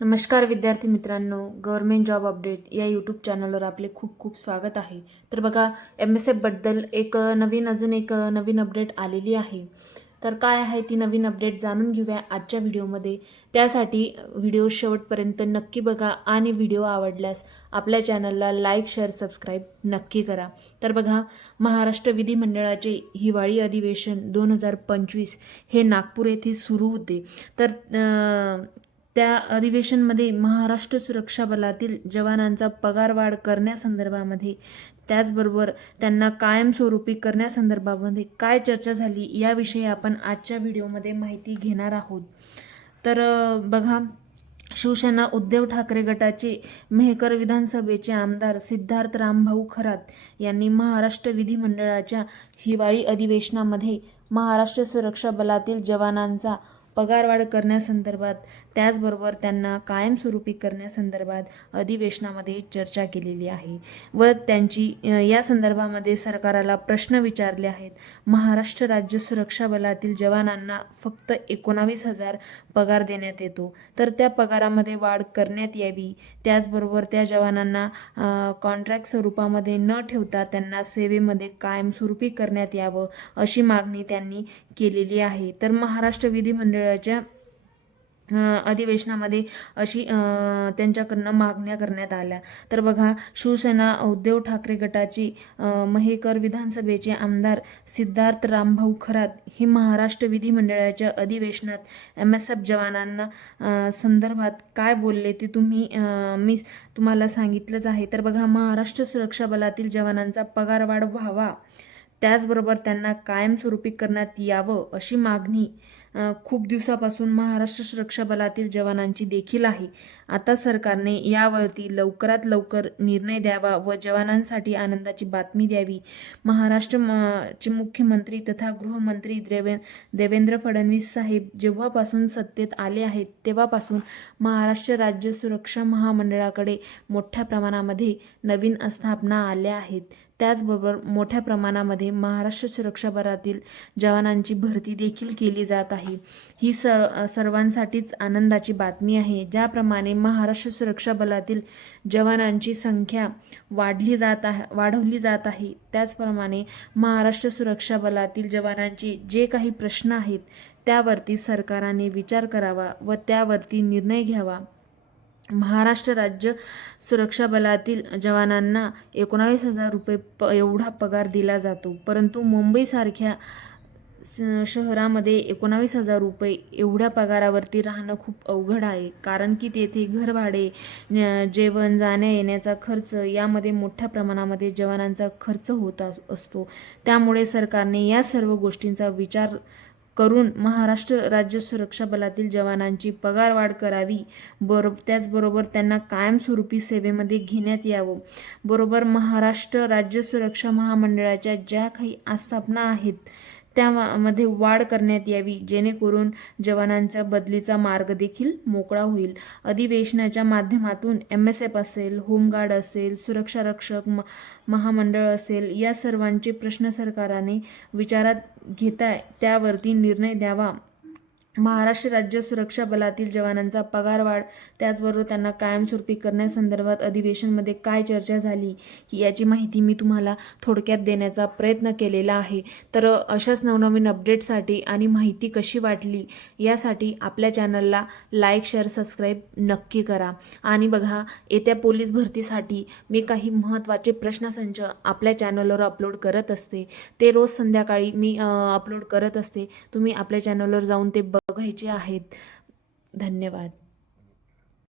नमस्कार विद्यार्थी मित्रांनो गव्हर्मेंट जॉब अपडेट या यूट्यूब चॅनलवर आपले खूप खूप स्वागत आहे. तर बघा एम एस एफबद्दल एक नवीन अजून एक नवीन अपडेट आलेली आहे. तर काय आहे ती नवीन अपडेट जाणून घेऊया आजच्या व्हिडिओमध्ये त्यासाठी व्हिडिओ शेवटपर्यंत नक्की बघा आणि व्हिडिओ आवडल्यास आपल्या चॅनलला लाईक शेअर सबस्क्राईब नक्की करा. तर बघा महाराष्ट्र विधिमंडळाचे हिवाळी अधिवेशन दोन हजार पंचवीस हे नागपूर येथे सुरू होते. तर त्या अधिवेशनमध्ये महाराष्ट्र सुरक्षा बलातील जवानांचा पगारवाढ करण्यासंदर्भामध्ये त्याचबरोबर त्यांना कायमस्वरूपी करण्यासंदर्भामध्ये काय चर्चा झाली याविषयी आपण आजच्या व्हिडिओमध्ये माहिती घेणार आहोत. तर बघा शिवसेना उद्धव ठाकरे गटाचे मेहकर विधानसभेचे आमदार सिद्धार्थ रामभाऊ खरात यांनी महाराष्ट्र विधिमंडळाच्या हिवाळी अधिवेशनामध्ये महाराष्ट्र सुरक्षा बलातील जवानांचा पगारवाढ करण्यासंदर्भात त्याचबरोबर त्यांना कायमस्वरूपी करण्यासंदर्भात अधिवेशनामध्ये चर्चा केलेली आहे व त्यांची या संदर्भामध्ये सरकाराला प्रश्न विचारले आहेत. महाराष्ट्र राज्य सुरक्षा बलातील जवानांना फक्त एकोणावीस हजार पगार देण्यात येतो. तर त्या पगारामध्ये वाढ करण्यात यावी. त्याचबरोबर त्या जवानांना कॉन्ट्रॅक्ट स्वरूपामध्ये न ठेवता त्यांना सेवेमध्ये कायमस्वरूपी करण्यात यावं अशी मागणी त्यांनी केलेली आहे. तर महाराष्ट्र विधिमंडळ मंत्रिमंडळाच्या अधिवेशनामध्ये अशी त्यांच्याकडनं मागण्या करण्यात आल्या. तर बघा शिवसेना उद्धव ठाकरे गटाची महेकर विधानसभेचे आमदार सिद्धार्थ रामभाऊ खरात हे महाराष्ट्र विधिमंडळाच्या अधिवेशनात एम एस एफ जवानांना संदर्भात काय बोलले ते तुम्ही मी तुम्हाला सांगितलंच आहे. तर बघा महाराष्ट्र सुरक्षा बलातील जवानांचा पगारवाढ व्हावा त्याचबरोबर त्यांना कायमस्वरूपी करण्यात यावं अशी मागणी खूप दिवसापासून महाराष्ट्र सुरक्षा बलातील जवानांची देखील आहे. आता सरकारने यावरती लवकरात लवकर निर्णय द्यावा व जवानांसाठी आनंदाची बातमी द्यावी. महाराष्ट्र चे मुख्यमंत्री तथा गृहमंत्री देवे देवेंद्र फडणवीस साहेब जेव्हापासून सत्तेत आले आहेत तेव्हापासून महाराष्ट्र राज्य सुरक्षा महामंडळाकडे मोठ्या प्रमाणामध्ये नवीन आस्थापना आल्या आहेत. त्याचबरोबर मोठ्या प्रमाणामध्ये महाराष्ट्र सुरक्षा बलातील जवानांची भरती देखील केली जात आहे. ही सर सर्वांसाठीच आनंदाची बातमी आहे. ज्याप्रमाणे महाराष्ट्र सुरक्षा बलातील जवानांची संख्या वाढली जात आहे वाढवली जात आहे. त्याचप्रमाणे महाराष्ट्र सुरक्षा बलातील जवानांचे जे काही प्रश्न आहेत त्यावरती सरकाराने विचार करावा व त्यावरती निर्णय घ्यावा. महाराष्ट्र राज्य सुरक्षा बलातील जवानांना एकोणावीस हजार रुपये प एवढा पगार दिला जातो. परंतु मुंबईसारख्या स- शहरामध्ये एकोणावीस हजार रुपये एवढ्या पगारावरती राहणं खूप अवघड आहे. कारण की तेथे घरभाडे जेवण जाण्या येण्याचा खर्च यामध्ये मोठ्या प्रमाणामध्ये जवानांचा खर्च होत असतो. त्यामुळे सरकारने या सर्व गोष्टींचा विचार करून महाराष्ट्र राज्य सुरक्षा बलातील जवानांची पगारवाढ करावी. बरोबर त्याचबरोबर त्यांना कायमस्वरूपी सेवेमध्ये घेण्यात यावं. बरोबर महाराष्ट्र राज्य सुरक्षा महामंडळाच्या ज्या काही आस्थापना आहेत त्यामध्ये वाढ करण्यात यावी जेणेकरून जवानांच्या बदलीचा मार्ग देखील मोकळा होईल. अधिवेशनाच्या माध्यमातून एम एस एफ असेल होमगार्ड असेल सुरक्षा रक्षक म महामंडळ असेल या सर्वांचे प्रश्न सरकाराने विचारात घेता त्यावरती निर्णय द्यावा. महाराष्ट्र राज्य सुरक्षा बलातील जवानांचा पगारवाढ त्याचबरोबर त्यांना कायमस्वरूपी करण्यासंदर्भात अधिवेशनमध्ये काय चर्चा झाली ही याची माहिती मी तुम्हाला थोडक्यात देण्याचा प्रयत्न केलेला आहे. तर अशाच नवनवीन अपडेटसाठी आणि माहिती कशी वाटली यासाठी आपल्या चॅनलला लाईक शेअर सबस्क्राईब नक्की करा. आणि बघा येत्या पोलीस भरतीसाठी मी काही महत्त्वाचे प्रश्नसंच आपल्या चॅनलवर अपलोड करत असते. ते रोज संध्याकाळी मी अपलोड करत असते. तुम्ही आपल्या चॅनलवर जाऊन ते बघायचे आहेत. धन्यवाद.